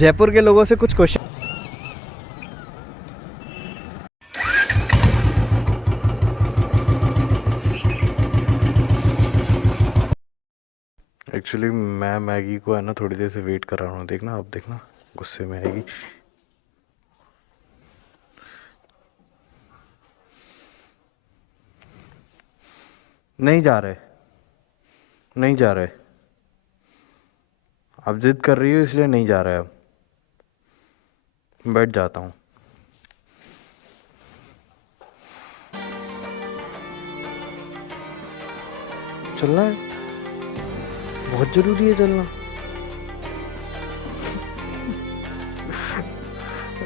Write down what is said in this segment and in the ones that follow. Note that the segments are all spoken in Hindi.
जयपुर के लोगों से कुछ क्वेश्चन। एक्चुअली मैं मैगी को है ना थोड़ी देर से वेट कर रहा हूँ। देखना अब, देखना गुस्से में आएगी। नहीं जा रहे, नहीं जा रहे। अब जिद कर रही हो इसलिए नहीं जा रहे। अब बैठ जाता हूँ। चलना है, बहुत जरूरी है चलना।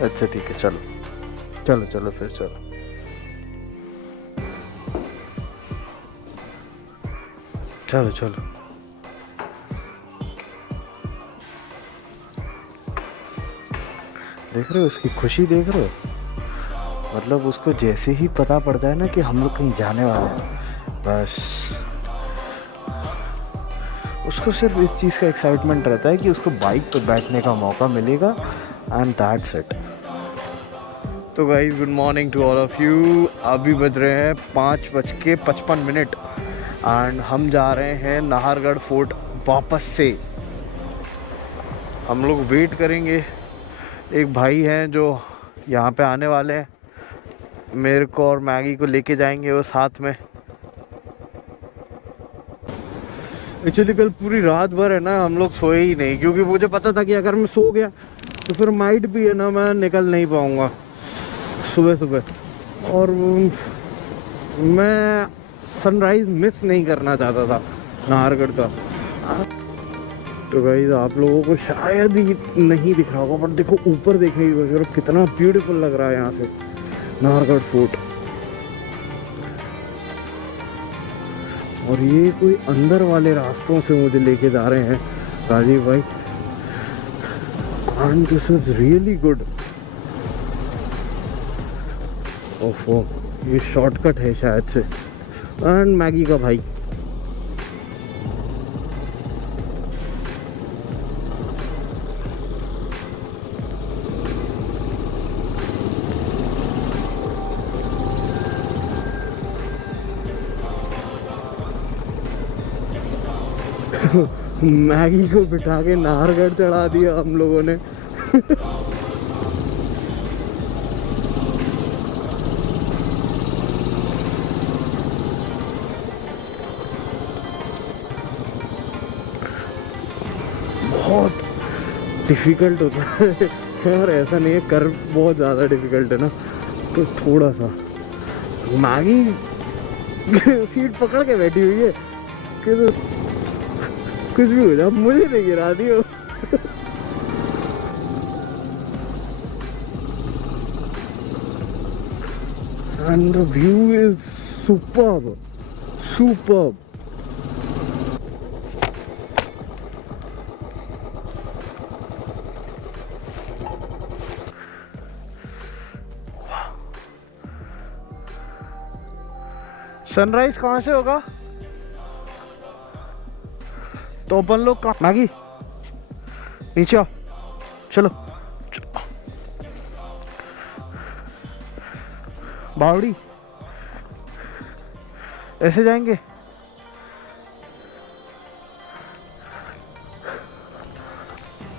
अच्छा ठीक है, चलो चलो चलो फिर चलो। चलो चलो। देख रहे हो उसकी खुशी, देख रहे हो? मतलब उसको जैसे ही पता पड़ता है ना कि हम लोग कहीं जाने वाले हैं, बस उसको सिर्फ इस चीज़ का एक्साइटमेंट रहता है कि उसको बाइक पर बैठने का मौका मिलेगा, एंड दैट्स इट। तो guys good morning to all of you. अभी बज रहे हैं 5:55 एंड हम जा रहे हैं नाहरगढ़ फोर्ट वापस से। हम लोग वेट करेंगे। एक भाई हैं जो यहाँ पे आने वाले हैं, मेरे को और मैगी को लेके जाएंगे वो साथ में। एक्चुअली कल पूरी रात भर है ना हम लोग सोए ही नहीं, क्योंकि मुझे पता था कि अगर मैं सो गया तो फिर माइट भी है ना मैं निकल नहीं पाऊँगा सुबह सुबह, और मैं सनराइज़ मिस नहीं करना चाहता था नाहरगढ़ का। तो गाइस आप लोगों को शायद ही नहीं दिख रहा होगा, पर देखो ऊपर देखने की वजह कितना ब्यूटीफुल लग रहा है यहाँ से नाहरगढ़ फोर्ट। और ये कोई अंदर वाले रास्तों से मुझे लेके जा रहे हैं राजीव भाई, and this is really good. ओफो, ये शॉर्टकट है शायद से। एंड मैगी का भाई मैगी को बिठा के नाहरगढ़ चढ़ा दिया हम लोगों ने। बहुत डिफ़िकल्ट होता है यार, ऐसा नहीं है, कर बहुत ज़्यादा डिफ़िकल्ट है ना, तो थोड़ा सा। मैगी सीट पकड़ के बैठी हुई है कि कुछ भी हो जाए मुझे नहीं गिरा दियो। And the view is superb, superb. Sunrise कहाँ से होगा? तो अपन लोग का मैगी नीचे आओ, चलो बावड़ी ऐसे जाएंगे।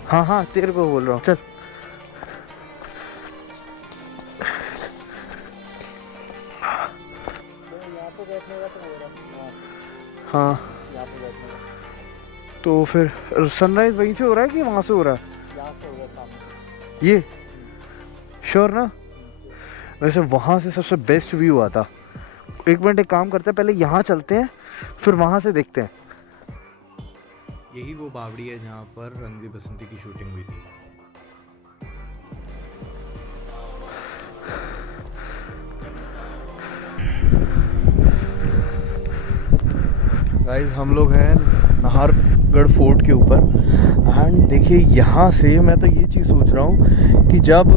हाँ हाँ तेरे को बोल रहा हूँ, चल। हाँ तो फिर सनराइज वहीं से हो रहा है कि वहाँ से हो रहा है? यहाँ से हो रहा है सामने। ये श्योर ना? वैसे वहाँ से सबसे बेस्ट व्यू आता। एक मिनट, एक काम करते हैं, पहले यहाँ चलते हैं फिर वहाँ से देखते हैं। यही वो बावड़ी है जहाँ पर रंग दे बसंती की शूटिंग हुई थी। गाइस हम लोग हैं नाहरगढ़ फोर्ट के ऊपर, एंड देखिए यहाँ से मैं तो ये चीज़ सोच रहा हूँ कि जब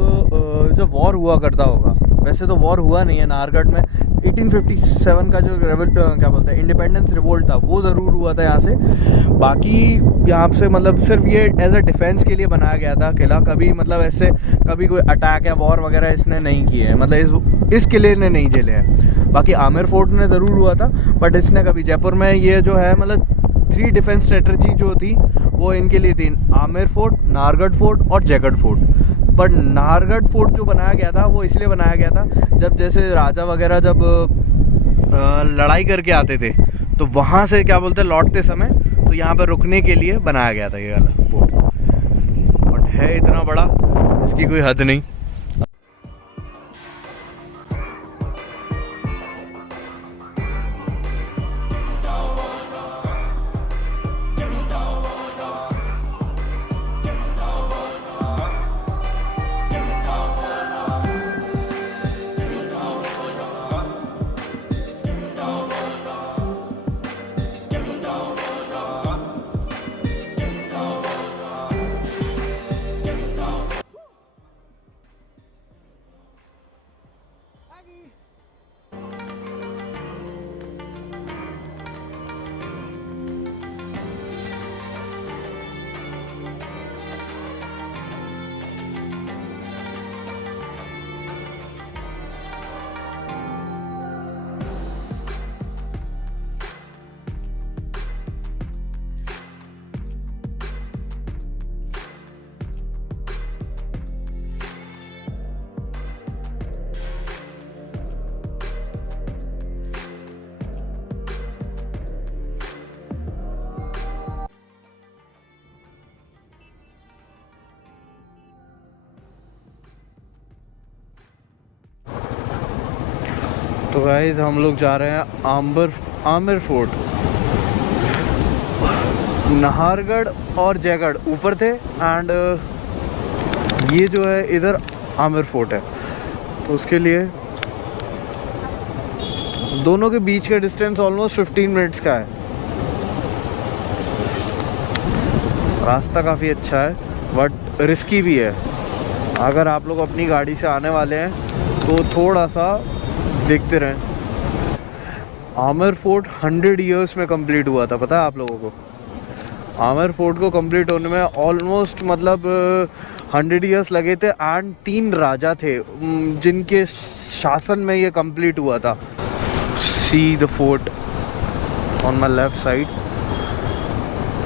वॉर हुआ करता होगा वैसे तो वॉर हुआ नहीं है नाहरगढ़ में। 1857 का जो क्या बोलते हैं इंडिपेंडेंस रिवोल्ट था वो ज़रूर हुआ था यहाँ से। बाकी यहाँ से मतलब सिर्फ ये एज अ डिफेंस के लिए बनाया गया था किला। कभी मतलब ऐसे कभी कोई अटैक या वॉर वगैरह इसने नहीं किए हैं, मतलब इस किले ने नहीं झेले हैं। बाकी आमेर फोर्ट ने ज़रूर हुआ था, बट इसने कभी जयपुर में ये जो है मतलब 3 डिफेंस स्ट्रेटजी जो थी वो इनके लिए थी, आमेर फोर्ट, नाहरगढ़ फोर्ट और Jaigarh fort. But Nahargarh fort जो बनाया गया था वो इसलिए बनाया गया था जब जैसे राजा वगैरह जब लड़ाई करके आते थे तो वहाँ से क्या बोलते हैं लौटते समय तो यहाँ पर रुकने के लिए बनाया गया था ये वाला फोर्ट। बट है इतना बड़ा, इसकी कोई हद नहीं। तो गाइस हम लोग जा रहे हैं आमेर फोर्ट। नाहरगढ़ और जयगढ़ ऊपर थे एंड ये जो है इधर आमेर फोर्ट है। तो उसके लिए दोनों के बीच का डिस्टेंस ऑलमोस्ट 15 मिनट्स का है। रास्ता काफ़ी अच्छा है बट रिस्की भी है। अगर आप लोग अपनी गाड़ी से आने वाले हैं तो थोड़ा सा देखते रहें। आमेर फोर्ट 100 इयर्स में कंप्लीट हुआ था, पता है आप लोगों को? आमेर फोर्ट को कंप्लीट होने में ऑलमोस्ट मतलब 100 इयर्स लगे थे एंड 3 राजा थे जिनके शासन में ये कंप्लीट हुआ था। See the fort on my left side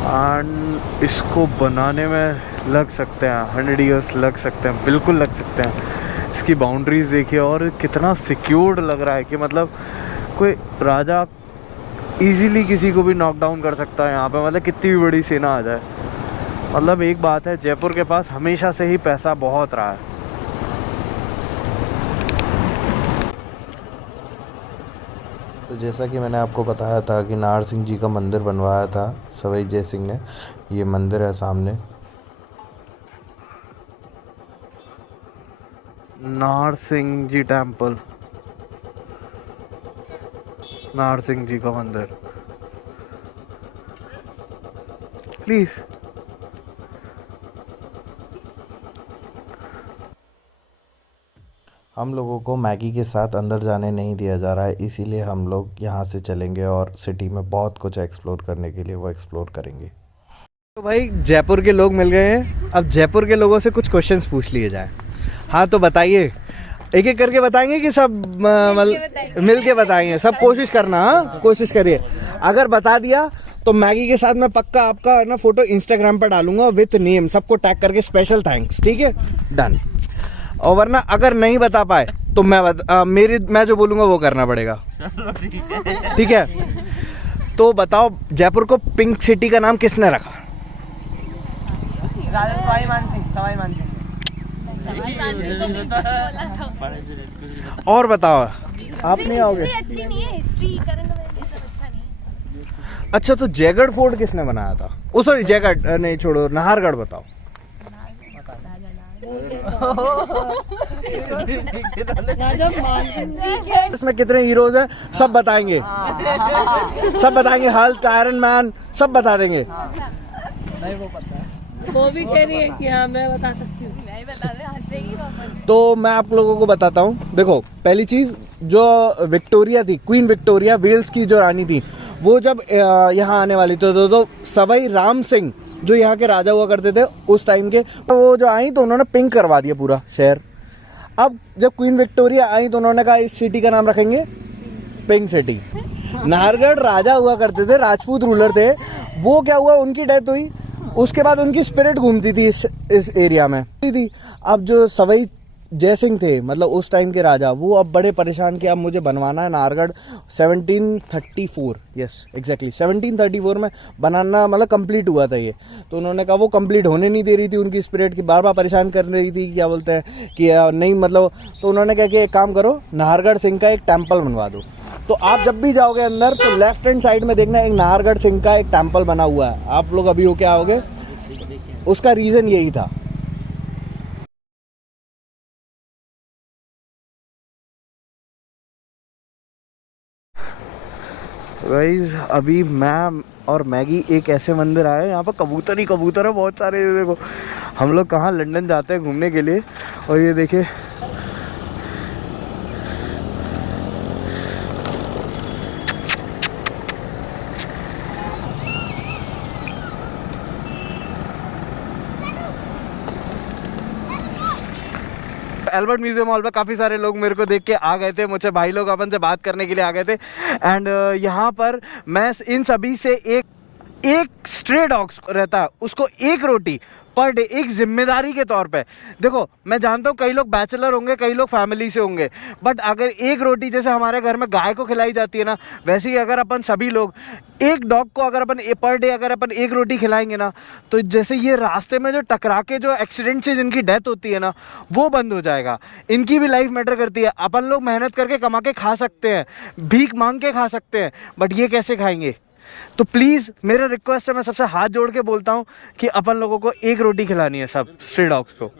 and इसको बनाने में लग सकते हैं 100 इयर्स लग सकते हैं, बिल्कुल लग सकते हैं। इसकी बाउंड्रीज देखिए और कितना सिक्योर्ड लग रहा है कि मतलब कोई राजा इजीली किसी को भी नॉक डाउन कर सकता है यहाँ पे, मतलब कितनी भी बड़ी सेना आ जाए। मतलब एक बात है, जयपुर के पास हमेशा से ही पैसा बहुत रहा है। तो जैसा कि मैंने आपको बताया था कि नाहर सिंह जी का मंदिर बनवाया था सवाई जय सिंह ने। ये मंदिर है सामने, नाहर सिंह जी टेम्पल, नाहर सिंह जी का मंदिर। प्लीज हम लोगों को मैगी के साथ अंदर जाने नहीं दिया जा रहा है, इसीलिए हम लोग यहाँ से चलेंगे और सिटी में बहुत कुछ एक्सप्लोर करने के लिए वो एक्सप्लोर करेंगे। तो भाई जयपुर के लोग मिल गए हैं, अब जयपुर के लोगों से कुछ क्वेश्चंस पूछ लिए जाए। हाँ तो बताइए, एक एक करके बताएंगे कि सब मिल के बताएंगे? सब कोशिश करना, हाँ कोशिश करिए। अगर बता दिया तो मैगी के साथ मैं पक्का आपका ना फोटो इंस्टाग्राम पर डालूंगा विथ नेम, सबको टैग करके स्पेशल थैंक्स, ठीक है? डन। और वरना अगर नहीं बता पाए तो मैं जो बोलूंगा वो करना पड़ेगा, ठीक है? तो बताओ, जयपुर को पिंक सिटी का नाम किसने रखा? सवाई मान सिंह। और बताओ, आप नहीं आओगे? अच्छी नहीं है हिस्ट्री, करंट अफेयर ये सब अच्छा नहीं है। अच्छा तो जयगढ़ फोर्ट किसने बनाया था? ओ सॉरी, जयगढ़ नहीं, छोड़ो, नाहरगढ़ बताओ। इसमें कितने हीरोज हैं सब बताएंगे, सब बताएंगे। हल्क, आयरन मैन सब बता देंगे। नहीं वो पता है। वो भी कह रही है कि हाँ मैं बता सकती हूँ। नहीं बता दे, हंसेगी पापा। तो मैं आप लोगों को बताता हूँ। देखो, पहली चीज़, जो विक्टोरिया थी, क्वीन विक्टोरिया, वेल्स की जो रानी थी, वो जब यहाँ आने वाली थी तो सवाई राम सिंह जो यहाँ के राजा हुआ करते थे उस टाइम के, तो वो जो आई तो उन्होंने पिंक करवा दिया पूरा शहर। अब जब क्वीन विक्टोरिया आई तो उन्होंने कहा इस सिटी का नाम रखेंगे पिंक सिटी। नाहरगढ़ राजा हुआ करते थे, राजपूत रूलर थे, वो क्या हुआ, उनकी डेथ हुई, उसके बाद उनकी स्पिरिट घूमती थी इस एरिया में थी। अब जो सवाई जय सिंह थे, मतलब उस टाइम के राजा, वो अब बड़े परेशान कि अब मुझे बनवाना है नाहरगढ़ 1734, यस एग्जैक्टली 1734 में बनाना, मतलब कंप्लीट हुआ था ये। तो उन्होंने कहा वो कंप्लीट होने नहीं दे रही थी, उनकी स्पिरिट की बार बार परेशान कर रही थी, क्या बोलते हैं कि नहीं, मतलब तो उन्होंने कहा कि एक काम करो, नाहरगढ़ सिंह का एक टेम्पल बनवा दो। तो आप जब भी जाओगे अंदर तो लेफ्ट हैंड साइड में देखना एक नाहरगढ़ सिंह का एक टेम्पल बना हुआ है। आप लोग अभी हो क्या आओगे, उसका रीज़न यही था। गाइस अभी मैं और मैगी एक ऐसे मंदिर आए, यहाँ पर कबूतर ही कबूतर है बहुत सारे। ये देखो, हम लोग कहाँ लंदन जाते हैं घूमने के लिए, और ये देखिए एल्बर्ट म्यूजियम हॉल में काफ़ी सारे लोग मेरे को देख के आ गए थे, मुझे भाई लोग अपन से बात करने के लिए आ गए थे। एंड यहाँ पर मैं इन सभी से एक स्ट्रे डॉग्स रहता है, उसको एक रोटी पर डे, एक जिम्मेदारी के तौर पे। देखो मैं जानता हूँ कई लोग बैचलर होंगे, कई लोग फैमिली से होंगे, बट अगर एक रोटी जैसे हमारे घर में गाय को खिलाई जाती है ना, वैसे ही अगर अपन सभी लोग एक डॉग को अगर अपन पर डे अगर अपन एक रोटी खिलाएंगे ना, तो जैसे ये रास्ते में जो टकरा के जो एक्सीडेंट से जिनकी डेथ होती है ना, वो बंद हो जाएगा। इनकी भी लाइफ मैटर करती है। अपन लोग मेहनत करके कमा के खा सकते हैं, भीख मांग के खा सकते हैं, बट ये कैसे खाएंगे? तो प्लीज़ मेरा रिक्वेस्ट है, मैं सबसे हाथ जोड़ के बोलता हूँ कि अपन लोगों को एक रोटी खिलानी है सब स्ट्रे डॉग्स को।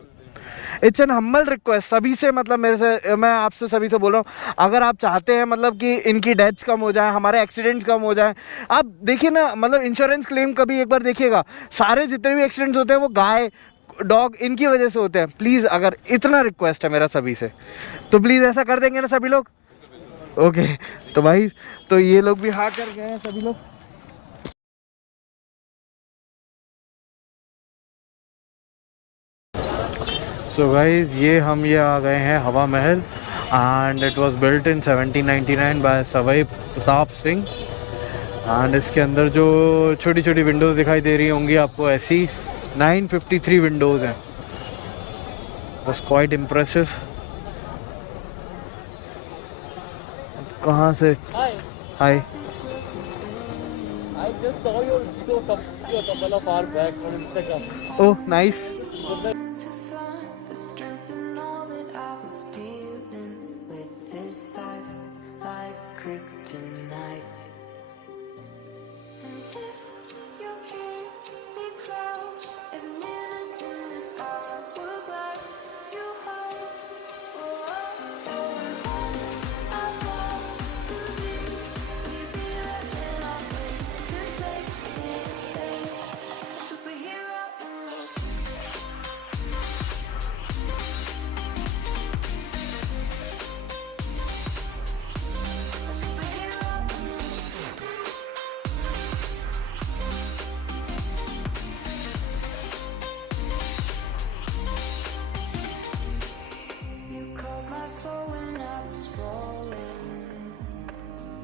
इट्स एन हम्बल रिक्वेस्ट सभी से, मतलब मेरे से, मैं आपसे सभी से बोल रहा हूँ, अगर आप चाहते हैं मतलब कि इनकी डेथ्स कम हो जाए, हमारे एक्सीडेंट्स कम हो जाए, आप देखिए ना, मतलब इंश्योरेंस क्लेम कभी एक बार देखिएगा, सारे जितने भी एक्सीडेंट्स होते हैं वो गाय डॉग इनकी वजह से होते हैं। प्लीज़, अगर इतना रिक्वेस्ट है मेरा सभी से, तो प्लीज़ ऐसा कर देंगे ना सभी लोग? ओके तो भाई, तो ये लोग भी हाँ कर गए हैं सभी लोग। सो गाइज ये आ गए हैं Hawa Mahal, and it was built in 1799 by Sawai Pratap Singh. And इसके अंदर जो छोटी छोटी विंडोज़ दिखाई दे रही होंगी आपको, ऐसी 953 विंडोज़ हैं। Was quite impressive. कहाँ से? हाय। I just saw your video a couple of hours back on Instagram. Oh nice. To find the strength in all that I was dealing with this life like kryptonite. And if you keep